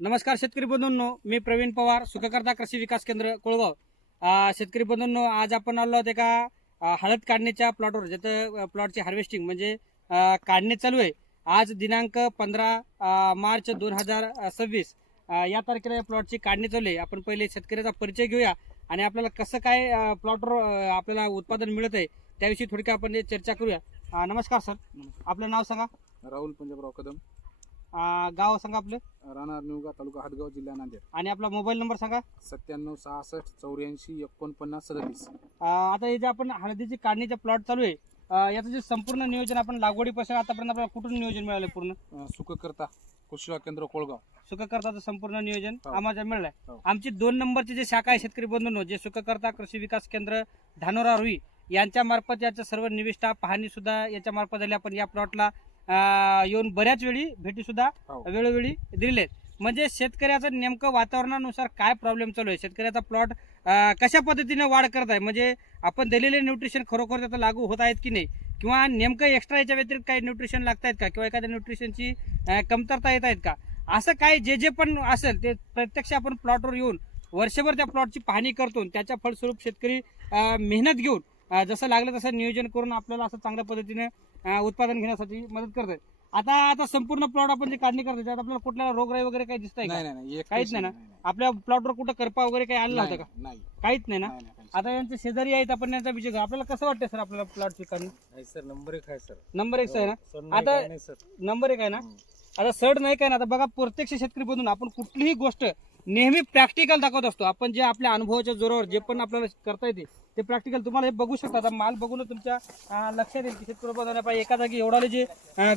नमस्कार शेतकरी बंधूंनो, मी प्रवीण पवार, सुखकर्ता कृषी विकास केंद्र कोळगाव. शेतकरी बंधूंनो, आज आपण आलो आहोत एका हळद काढणीच्या प्लॉटवर, जिथं प्लॉटची हार्वेस्टिंग म्हणजे काढणी चालू आहे. आज दिनांक 15 मार्च 2026 या तारखेला या प्लॉटची काढणी चालू आहे. आपण पहिले शेतकऱ्याचा परिचय घेऊया आणि आपल्याला कसं काय प्लॉटवर आपल्याला उत्पादन मिळत आहे त्याविषयी थोडक्यात आपण चर्चा करूया. नमस्कार सर, आपलं नाव सांगा. राहुल पंजाबराव कदम, गाव सांगा आपलं. राहणार निवगा, तालुका हदगाव, जिल्हा नांदेड. आणि आपला मोबाईल नंबर सांगा. 97 66 84 49 37. आता हे जे आपण हळदीची काढणीचे प्लॉट चालू आहे, याचं जे संपूर्ण नियोजन आपण लागवडीपासून आतापर्यंत आपल्याला कुठून नियोजन मिळालं? पूर्ण सुखकर्ता कृषी सेवा केंद्र कोळगाव. सुखकर्ताचं संपूर्ण नियोजन हो. आम्हाला मिळालंय. हो. आमची 2 नंबरची जे शाखा आहे शेतकरी बंधूंनो, जे सुखकर्ता कृषी विकास केंद्र धानोरा रुई यांच्या मार्फत याचं सर्व निविष्ठा पाहणी सुद्धा याच्या मार्फत झाली. आपण या प्लॉटला येऊन बऱ्याच वेळी भेटी सुद्धा हो. वेळोवेळी दिलेले आहेत. म्हणजे शेतकऱ्याचं नेमकं वातावरणानुसार काय प्रॉब्लेम चालू आहे, शेतकऱ्याचा प्लॉट कशा पद्धतीने वाढ करत आहे, म्हणजे आपण दिलेले न्यूट्रिशन खरोखर त्याचं लागू होत आहेत की नाही, किंवा नेमकं एक्स्ट्रा याच्या व्यतिरिक्त काही न्यूट्रिशन लागत आहेत का, किंवा एखाद्या न्यूट्रिशनची कमतरता येत आहेत का, असं काय जे पण असेल ते प्रत्यक्ष आपण प्लॉटवर येऊन वर्षभर त्या प्लॉटची पाहणी करतो. त्याच्या फलस्वरूप शेतकरी मेहनत घेऊन जसं लागलं तसं नियोजन करून आपल्याला असं चांगल्या पद्धतीने उत्पादन घेण्यासाठी मदत करतात. आता संपूर्ण प्लॉट आपण जे काढणी करतो त्यात आपल्याला कुठल्या रोगराई वगैरे काही दिसत आहे का? नाही, काहीच नाही ना. आपल्या प्लॉटवर कुठं करपा वगैरे काही आलेला होता का? नाही. काहीच नाही ना. नाही, नाही. आता यांचे शेजारी आहेत, आपण यांचा विषय घेऊ. आपल्याला कसं वाटतं सर आपल्याला प्लॉटची काढणी? नाही सर, नंबर 1 आहे सर. नंबर 1 आहे ना. आता नाही सर. नंबर 1 आहे ना. आता सड नाही काय ना. आता बघा, प्रत्यक्ष शेतकरी बनून आपण कुठलीही गोष्ट नेहमी प्रॅक्टिकल दाखवत असतो. आपण जे आपल्या अनुभवाच्या जोरावर जे पण आपल्याला करता येते ते प्रॅक्टिकल तुम्हाला हे बघू शकता. आता माल बघून तुमच्या लक्षात येईल की शेतकरी बनवण्या पाहिजे. एका जागी एवढाले जे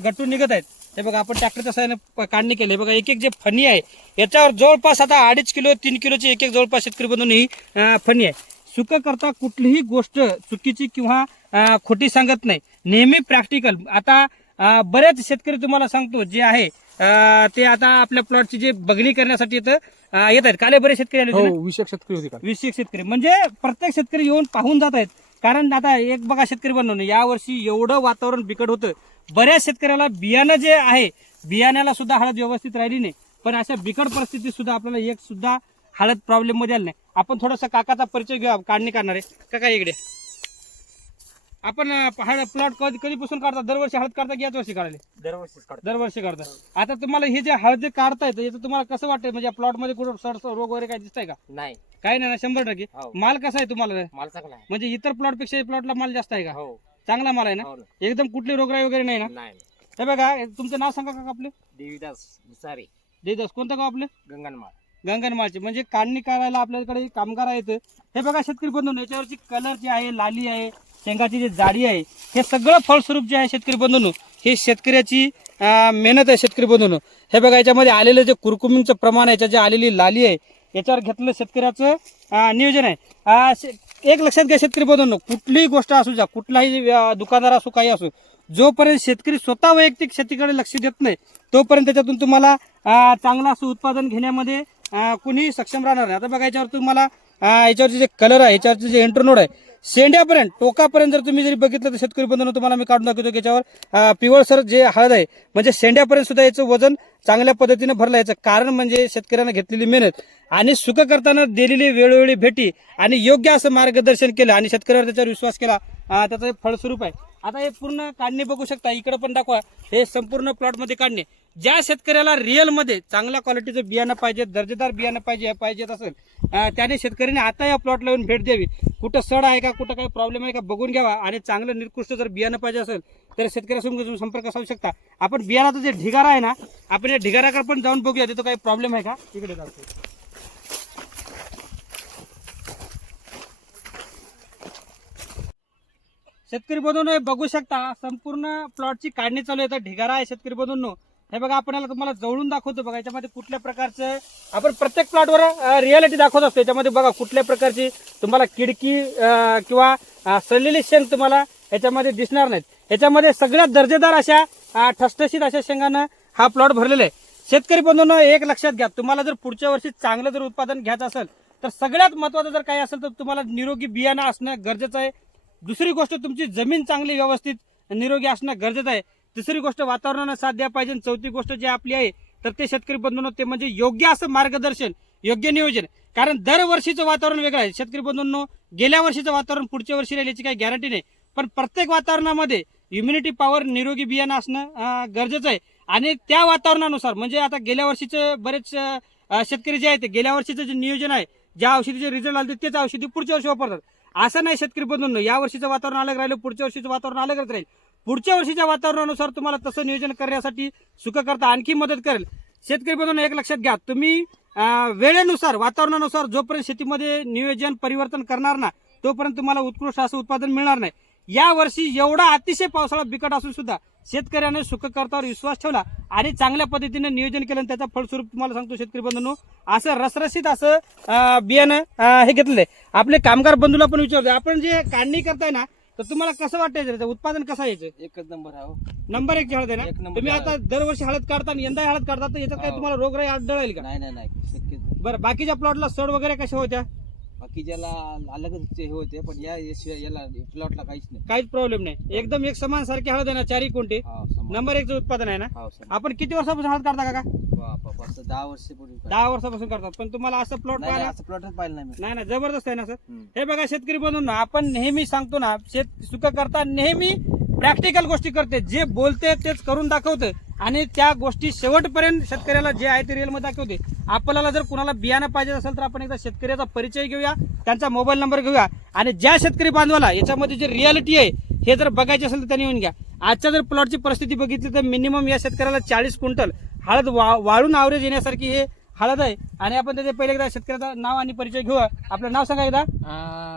गट्टून निघत आहेत, हे बघा आपण ट्रॅक्टरच्या सहाय्याने काढणी केली. बघा एक जे फणी आहे याच्यावर जवळपास आता 2.5 किलो 3 किलोची एक जवळपास शेतकरी बनवून ही फणी आहे. सुखकर्ता कुठलीही गोष्ट चुकीची किंवा खोटी सांगत नाही, नेहमी प्रॅक्टिकल. आता बरेच शेतकरी तुम्हाला सांगतो जे आहे ते आता आपल्या प्लॉटची जे बघणी करण्यासाठी येत आहेत. काले बरेच शेतकरी आले होते ना? 20 शेतकरी होते का? 20 शेतकरी, म्हणजे प्रत्येक शेतकरी येऊन पाहून जात आहेत. कारण आता एक बघा शेतकरी बनवणं, यावर्षी एवढं वातावरण बिकट होतं, बऱ्याच शेतकऱ्याला बियाणं जे आहे बियाण्याला सुद्धा हळद व्यवस्थित राहिली नाही. पण अशा बिकट परिस्थितीत सुद्धा आपल्याला एक सुद्धा हळद प्रॉब्लेम मध्ये आली नाही. आपण थोडासा काकाचा परिचय घेऊ. काढणी करणार आहे काका इकडे. आपण प्लॉट कधीपासून काढता? दरवर्षी हळद काढता की याच वर्षी काढले? दरवर्षी काढता. आता तुम्हाला हे जे हळद काढतायत याचं तुम्हाला कसं वाटतंय? म्हणजे प्लॉट मध्ये कुठं सड रोग वगैरे काय दिसतंय का? नाही, काही नाही ना. 100% हो. माल कसा आहे तुम्हाला? माल चांगला आहे. म्हणजे इतर प्लॉट पेक्षा प्लॉटला माल जास्त आहे का? हो, चांगला माल आहे ना. हो ना. एकदम कुठली रोगराई वगैरे नाही ना. नाही. हे बघा, तुमचं नाव सांगा का आपलं? देवीदास सारे, देवदास. कोणतं गाव आपलं? गंगनमाळ. गंगनमाळचे. म्हणजे काढणी करायला आपल्याकडे कामगार आहेत. हे बघा शेतकरी बंधूंनो, याच्यावरची कलर जे आहे, लाली आहे, शेंगाची जी जाडी आहे, हे सगळं फळस्वरूप जे आहे शेतकरी बंधूंनो, हे शेतकऱ्याची मेहनत आहे शेतकरी बंधूंनो. हे बघा, याच्यामध्ये आलेलं जे कुरकुमींचं प्रमाण आहे, याच्या जे आलेली लाली आहे, याच्यावर घेतलेलं शेतकऱ्याचं नियोजन आहे. एक लक्षात घ्या शेतकरी बंधूंनो, कुठलीही गोष्ट असू द्या, कुठलाही दुकानदार असो, काही असो, जोपर्यंत शेतकरी स्वतः वैयक्तिक शेतीकडे लक्ष देत नाही तोपर्यंत त्याच्यातून तुम्हाला चांगलं असं उत्पादन घेण्यामध्ये कुणी सक्षम राहणार नाही. आता बघा, याच्यावर तुम्हाला याच्यावरचे जे कलर आहे, याच्यावरचे जे इंटरनोड आहे, शेंड्यापर्यंत टोकापर्यंत जर तुम्ही जरी बघितलं तर शेतकरी बंधूंनो, तुम्हाला मी काढून दाखवतो की याच्यावर पिवळसर जे हळद आहे, म्हणजे शेंड्यापर्यंत सुद्धा याचं वजन चांगल्या पद्धतीने भरलं. याचं कारण म्हणजे शेतकऱ्यांना घेतलेली मेहनत आणि सुखकर्तानं दिलेली वेळोवेळी भेटी आणि योग्य असं मार्गदर्शन केलं आणि शेतकऱ्यावर त्याच्यावर विश्वास केला, त्याचं फळस्वरूप आहे. आता हे पूर्ण काढणी बघू शकता. इकडे पण दाखवा. हे संपूर्ण प्लॉटमध्ये काढणे. ज्या शेतकऱ्याला रिअलमध्ये चांगल्या क्वालिटीचं बियाणं पाहिजे, दर्जेदार बियाणं पाहिजेत असेल, त्याने शेतकऱ्याने आता या प्लॉटला येऊन भेट द्यावी. कुठं सड आहे का, कुठं काही प्रॉब्लेम आहे का बघून घ्यावा. आणि चांगलं निकृष्ट जर बियाणं पाहिजे असेल तर शेतकऱ्यासोबत संपर्क साधू शकता. आपण बियाणाचा जे ढिगारा आहे ना, आपण या ढिगाऱ्याकडे पण जाऊन बघूया तिथं काही प्रॉब्लेम आहे का. इकडे जातो. शेतकरी बंधूंनो, बघू शकता संपूर्ण प्लॉटची काढणी चालू आहे. ढिगारा आहे शेतकरी बंधूंनो. हे बघा, आपण तुम्हाला जवळून दाखवतो. बघा, याच्यामध्ये कुठल्या प्रकारचं आपण प्रत्येक प्लॉटवर रियालिटी दाखवत असतो. याच्यामध्ये बघा कुठल्या प्रकारची तुम्हाला किडकी किंवा सडलेली शेंग तुम्हाला याच्यामध्ये दिसणार नाहीत. याच्यामध्ये सगळ्यात दर्जेदार अशा ठसठशीत अशा शेंगानं हा प्लॉट भरलेला आहे. शेतकरी बंधूंनो, एक लक्षात घ्या, तुम्हाला जर पुढच्या वर्षी चांगलं जर उत्पादन घ्यायचं असेल तर सगळ्यात महत्त्वाचं जर काही असेल तर तुम्हाला निरोगी बियाणं असणं गरजेचं आहे. दुसरी गोष्ट, तुमची जमीन चांगली व्यवस्थित निरोगी असणं गरजेचं आहे. तिसरी गोष्ट, वातावरणानं साथ द्या पाहिजे. चौथी गोष्ट जी आपली आहे तर ते शेतकरी बंधूंनो ते म्हणजे योग्य असं मार्गदर्शन, योग्य नियोजन. कारण दरवर्षीचं वातावरण वेगळं आहे शेतकरी बंधूंनो. गेल्या वर्षीचं वातावरण पुढच्या वर्षी राहील याची काही गॅरंटी नाही, पण प्रत्येक वातावरणामध्ये इम्युनिटी पॉवर, निरोगी बियाणं असणं गरजेचं आहे. आणि त्या वातावरणानुसार म्हणजे आता गेल्या वर्षीचे बरेच शेतकरी जे आहेत ते गेल्या वर्षीचं जे नियोजन आहे, ज्या औषधीचे रिझल्ट आले तेच औषधी पुढच्या वर्षी वापरतात. असं नाही शेतकरी बंधूंनो, या वर्षीचं वातावरण अलग राहिलं, पुढच्या वर्षीचं वातावरण अलगच राहील. पुढच्या वर्षीच्या वातावरणानुसार तुम्हाला तसं नियोजन करण्यासाठी सुखकर्ता आणखी मदत करेल. शेतकरी बंधूंनो एक लक्षात घ्या, तुम्ही वेळेनुसार, वातावरणानुसार जोपर्यंत शेतीमध्ये नियोजन परिवर्तन करणार ना, तोपर्यंत तुम्हाला उत्कृष्ट असं उत्पादन मिळणार नाही. या वर्षी एवढा अतिशय पावसाळा बिकट असून सुद्धा शेतकऱ्याने सुखकर्तावर विश्वास ठेवला आणि चांगल्या पद्धतीने नियोजन केलं आणि त्याचा फळस्वरूप तुम्हाला सांगतो शेतकरी बंधूंनो, असं रसरशीत असं बियाणं हे घेतलंय. आपले कामगार बंधूला पण विचारतो, आपण जे काढणी करताय ना, तर तुम्हाला कसं वाटतंय, त्याचं उत्पादन कसं यायचं? एकच नंबर आहे हो. नंबर 1 हळद आहे एक ना. नंबर तुम्ही हळद. आता दरवर्षी हळद काढता आणि यंदा हळद काढता, तर याच्यात काही हो. तुम्हाला रोगराई आढळेल का? नाही नाही नाही शक्य नाही. बरं, बाकीच्या प्लॉटला सड वगैरे कशा होत्या? बाकीच्याला अलगच हे होते, पण याला प्लॉटला काहीच नाही. काहीच प्रॉब्लेम नाही, एकदम एक समान सारखी हळद आहे ना, चारी कोणते. हा, समान. नंबर 1 उत्पादन आहे ना. हा, समान. आपण किती वर्षापासून हळद काढता काका? बाप, असं 10 वर्षापूर्वी काय. 10 वर्षापासून करतात, पण तुम्हाला असं प्लॉट नाही, पाहिला? असं प्लॉटच पाहिलं नाही मी. नाही ना, जबरदस्त आहे ना सर. हम्म. हे बघा शेतकरी बंधूंनो, आपण नेहमी सांगतो ना, सुख करता नेहमी प्रॅक्टिकल गोष्टी करते, जे बोलते तेच करून दाखवते आणि त्या गोष्टी शेवटपर्यंत शेतकऱ्याला जे आहे ते रिअल मध्ये दाखवते. आपल्याला जर कुणाला बियाणं पाहिजे असेल तर आपण एकदा शेतकऱ्याचा परिचय घेऊया, त्यांचा मोबाईल नंबर घेऊया आणि ज्या शेतकरी बांधवाला याच्यामध्ये जे रियालिटी आहे हे जर बघायचे असेल तर त्यांनी येऊन घ्या. आजच्या जर प्लॉटची परिस्थिती बघितली तर मिनिमम या शेतकऱ्याला 40 क्विंटल हळद वाळून आवरेज येण्यासारखी हे हळद आहे. आणि आपण त्याचे पहिले एकदा शेतकऱ्याचं नाव आणि परिचय घेऊया. आपलं नाव सांगा एकदा.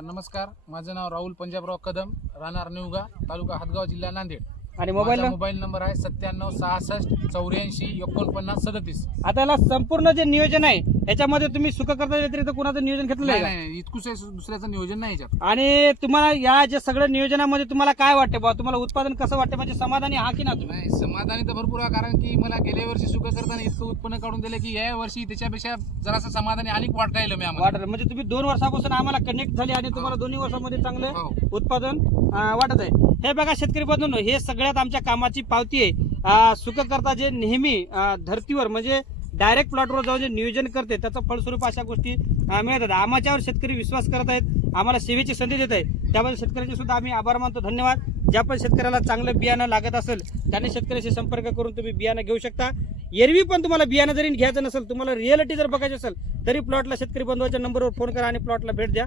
नमस्कार, माझं नाव राहुल पंजाबराव कदम, राहणार निवगा, तालुका हातगाव, जिल्हा नांदेड. आणि मोबाईल माझा मोबाईल नंबर आहे 97 66 84 49 37. आता याला संपूर्ण जे नियोजन आहे याच्यामध्ये तुम्ही सुखकर्ता व्यतिरिक्त कोणाचं नियोजन घेतलेलं आहे नाही का? नाही, इतकुच आहे, दुसऱ्याचं नियोजन नाही याच्यात. आणि तुम्हाला या जे सगळं नियोजनामध्ये तुम्हाला काय वाटते बा, तुम्हाला उत्पादन कसं वाटतं, म्हणजे समाधानी हा की ना तुम्ही? नाही, समाधानी तर भरपूर आहे, कारण की मला गेल्या वर्षी सुख करताना इतकं उत्पन्न काढून दिलं की या वर्षी त्याच्यापेक्षा जरासं समाधानी आणि वाटत राहिलं मी आम्हाला. वाटत म्हणजे तुम्ही 2 वर्षापासून आम्हाला कनेक्ट झाले आणि तुम्हाला दोन्ही वर्षामध्ये चांगलं हो. उत्पादन वाटत आहे. हे बघा शेतकरी बंधूंनो, हे सगळ्यात आमच्या कामाची पावती आहे. सुखकर्ता जे नेहमी धर्तीवर म्हणजे डायरेक्ट प्लॉटवर जाऊन जे नियोजन करते त्याचं फळस्वरूप अशा गोष्टी मिळतात. आमच्यावर शेतकरी विश्वास करत आहेत, आम्हाला सेवेची संधी देत आहेत, त्याबद्दल शेतकऱ्याचे सुद्धा आम्ही आभार मानतो. धन्यवाद. ज्या पण शेतकऱ्याला चांगलं बियाणं लागत असेल त्यांनी शेतकऱ्याशी संपर्क करून तुम्ही बियाणं घेऊ शकता. एरवी पण तुम्हाला बियाणं जरी घ्यायचं नसेल, तुम्हाला रिअलिटी जर बघायची असेल तरी प्लॉटला शेतकरी बंधूच्या नंबरवर फोन करा आणि प्लॉटला भेट द्या.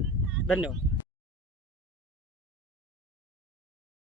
धन्यवाद.